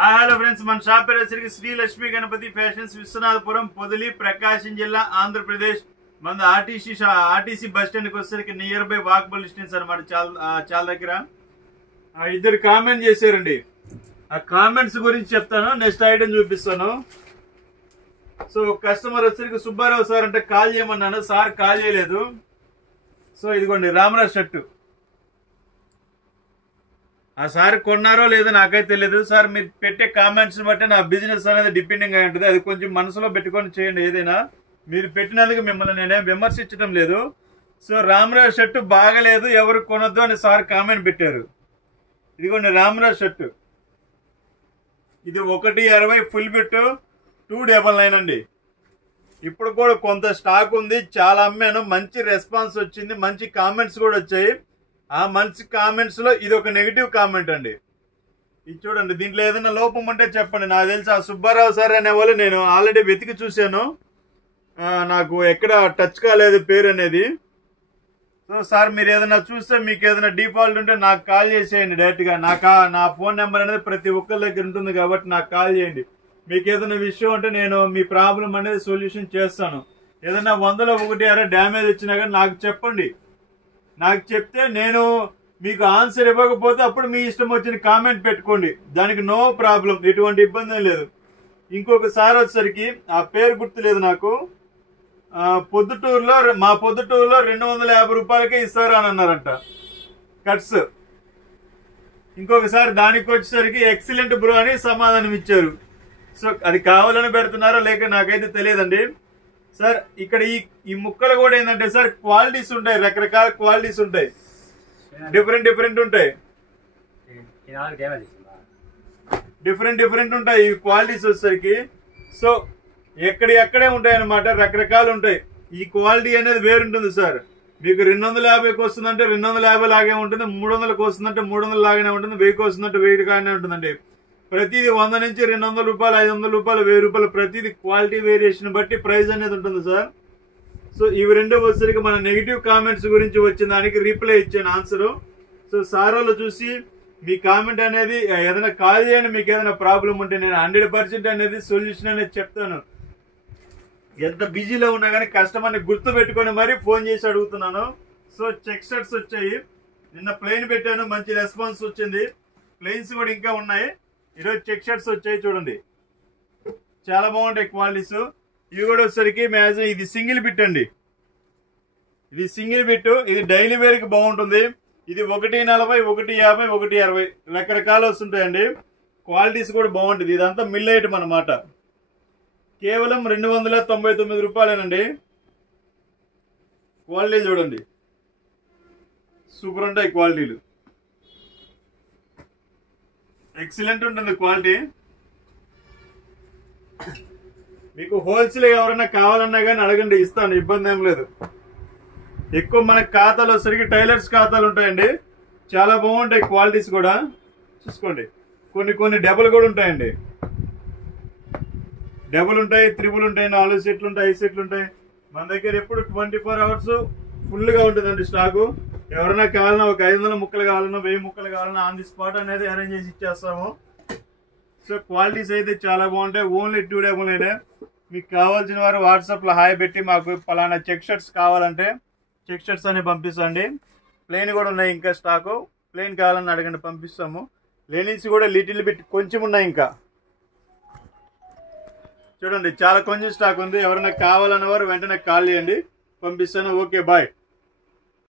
Hello friends, మన shop పేరు వచ్చరికి శ్రీ లక్ష్మీ గణపతి ఫ్యాషన్స్, విశ్వనాథపురం, పొదిలి, ప్రకాశం జిల్లా, ఆంధ్రప్రదేశ్. మన ఆర్టీసీ బస్ స్టాండ్కి వచ్చేసరికి నియర్ బై వాకబుల్ డిస్టెన్స్ అనమాట. చాలా దగ్గర ఇద్దరు కామెంట్ చేశారండి. ఆ కామెంట్స్ గురించి చెప్తాను, నెక్స్ట్ ఐటమ్ చూపిస్తాను. సో కస్టమర్ వచ్చరికి సుబ్బారావు సార్ అంటే కాల్ చేయమన్నాను, సార్ కాల్ చేయలేదు. సో ఇదిగోండి రామరాజ్ షర్టు. ఆ సార్ కొన్నారో లేదో నాకైతే తెలియదు. సార్ మీరు పెట్టే కామెంట్స్ బట్టి నా బిజినెస్ అనేది డిపెండింగ్ అయి ఉంటుంది. అది కొంచెం మనసులో పెట్టుకొని చేయండి. ఏదైనా మీరు పెట్టినందుకు మిమ్మల్ని నేనేం విమర్శించడం లేదు. సో రామరాజ్ షర్టు బాగలేదు, ఎవరు కొనొద్దు అని సార్ కామెంట్ పెట్టారు. ఇదిగోండి రామరాజ్ షర్టు. ఇది 1.60 ఫుల్ బిట్ 299 అండి. ఇప్పుడు కూడా కొంత స్టాక్ ఉంది, చాలా అమ్మాను. మంచి రెస్పాన్స్ వచ్చింది, మంచి కామెంట్స్ కూడా వచ్చాయి. ఆ మంచి కామెంట్స్ లో ఇది ఒక నెగిటివ్ కామెంట్ అండి. ఇది చూడండి, దీంట్లో ఏదైనా లోపం ఉంటే చెప్పండి. నాకు తెలిసి ఆ సుబ్బారావు సార్ అనేవాళ్ళు నేను ఆల్రెడీ వెతికి చూశాను, నాకు ఎక్కడ టచ్ కాలేదు పేరు అనేది. సో సార్ మీరు ఏదైనా చూస్తే మీకు ఏదైనా డిఫాల్ట్ ఉంటే నాకు కాల్ చేసేయండి డైరెక్ట్గా. నా ఫోన్ నెంబర్ అనేది ప్రతి ఒక్కరి దగ్గర ఉంటుంది కాబట్టి నాకు కాల్ చేయండి. మీకు ఏదైనా విషయం ఉంటే నేను మీ ప్రాబ్లం అనేది సొల్యూషన్ చేస్తాను. ఏదైనా 100లో 1 డ్యామేజ్ వచ్చినా కానీ నాకు చెప్పండి. నాకు చెప్తే నేను మీకు ఆన్సర్ ఇవ్వకపోతే అప్పుడు మీ ఇష్టం వచ్చిన కామెంట్ పెట్టుకోండి, దానికి నో ప్రాబ్లం, ఎటువంటి ఇబ్బంది లేదు. ఇంకొకసారి వచ్చేసరికి ఆ పేరు గుర్తులేదు నాకు, మా పొద్దుటూరులో 250 రూపాయలకే ఇస్తారు అని అన్నారంట కట్స్. ఇంకొకసారి దానికి వచ్చేసరికి ఎక్సలెంట్ బ్రో అని సమాధానం ఇచ్చారు. సో అది కావాలని పెడుతున్నారో లేక నాకైతే తెలియదండి. సార్ ఇక్కడ ఈ ముక్కలు కూడా ఏంటంటే సార్ క్వాలిటీస్ ఉంటాయి, రకరకాల క్వాలిటీస్ ఉంటాయి, డిఫరెంట్ ఉంటాయి, డిఫరెంట్ ఉంటాయి ఈ క్వాలిటీస్ వచ్చేసరికి. సో ఎక్కడే ఉంటాయి అన్నమాట, రకరకాలు ఉంటాయి. ఈ క్వాలిటీ అనేది వేరుంటుంది సార్. మీకు 250కి వస్తుందంటే 250 లాగే ఉంటుంది, 300కి వస్తుందంటే 300 లాగానే ఉంటుంది, 1000కి వస్తుందంటే 1000 లాగానే ఉంటుందండి. ప్రతిదీ 100 నుంచి 200 రూపాయలు, 500 రూపాయలు, 1000 రూపాయలు, ప్రతిదీ క్వాలిటీ వేరియేషన్ బట్టి ప్రైస్ అనేది ఉంటుంది సార్. సో ఇవి రెండు వచ్చేసరికి మన నెగిటివ్ కామెంట్స్ గురించి వచ్చిన దానికి రిప్లై ఇచ్చాను ఆన్సరు. సో సార్ వాళ్ళు చూసి మీ కామెంట్ అనేది ఏదైనా కాల్ చేయండి, మీకు ఏదైనా ప్రాబ్లం ఉంటే నేను 100% అనేది సొల్యూషన్ అనేది చెప్తాను. ఎంత బిజీలో ఉన్నా కానీ కస్టమర్ని గుర్తు పెట్టుకొని మరీ ఫోన్ చేసి అడుగుతున్నాను. సో చెక్ షర్ట్స్ వచ్చాయి, నిన్న ప్లెయిన్ పెట్టాను, మంచి రెస్పాన్స్ వచ్చింది. ప్లెయిన్స్ కూడా ఇంకా ఉన్నాయి. ఈరోజు చెక్ షర్ట్స్ వచ్చాయి చూడండి, చాలా బాగుంటాయి క్వాలిటీస్. ఇవి కూడా వచ్చేసరికి మ్యాక్సిమం ఇది సింగిల్ బిట్ అండి, ఇది సింగిల్ బిట్, ఇది డైలీ వేర్ కి బాగుంటుంది. ఇది 140, 150, 160 రకరకాలు వస్తుంటాయండి. క్వాలిటీస్ కూడా బాగుంటుంది. ఇదంతా మిల్ ఐటమ్ అనమాట. కేవలం 299 రూపాయలేనండి. క్వాలిటీ చూడండి, సూపర్ ఉంటాయి క్వాలిటీలు, ఎక్సలెంట్ ఉంటుంది క్వాలిటీ. మీకు హోల్సేల్ ఎవరైనా కావాలన్నా కానీ అడగండి, ఇస్తాను, ఇబ్బంది ఏం లేదు. ఎక్కువ మనకి ఖాతాలు వచ్చేసరికి టైలర్స్ ఖాతాలు ఉంటాయండి, చాలా బాగుంటాయి క్వాలిటీస్ కూడా. చూసుకోండి, కొన్ని డబుల్ కూడా ఉంటాయండి, డబుల్ ఉంటాయి, 3 ఉంటాయి, 4 సెట్లు ఉంటాయి, 5 సెట్లు ఉంటాయి. మన దగ్గర ఎప్పుడు 24 అవర్స్ ఫుల్గా ఉంటుందండి స్టాకు. ఎవరైనా కావాలన్నా ఒక 500 ముక్కలు కావాలన్నా 1000 ముక్కలు కావాలన్నా ఆన్ ది స్పాట్ అనేది అరేంజ్ చేసి ఇచ్చేస్తాము. సో క్వాలిటీస్ అయితే చాలా బాగుంటాయి. ఓన్లీ 299. మీకు కావాల్సిన వారు వాట్సాప్లో హాయ్ పెట్టి మాకు పలానా చెక్ షర్ట్స్ కావాలంటే చెక్ షర్ట్స్ అని పంపిస్తాండి. ప్లెయిన్ కూడా ఉన్నాయి ఇంకా స్టాకు, ప్లెయిన్ కావాలని అడగండి పంపిస్తాము. లెనిన్స్ కూడా లిటిల్ బిట్ కొంచెం ఉన్నాయి ఇంకా చూడండి, చాలా కొంచెం స్టాక్ ఉంది. ఎవరైనా కావాలన్న వారు వెంటనే కాల్ చేయండి, పంపిస్తాను. Okay, bye.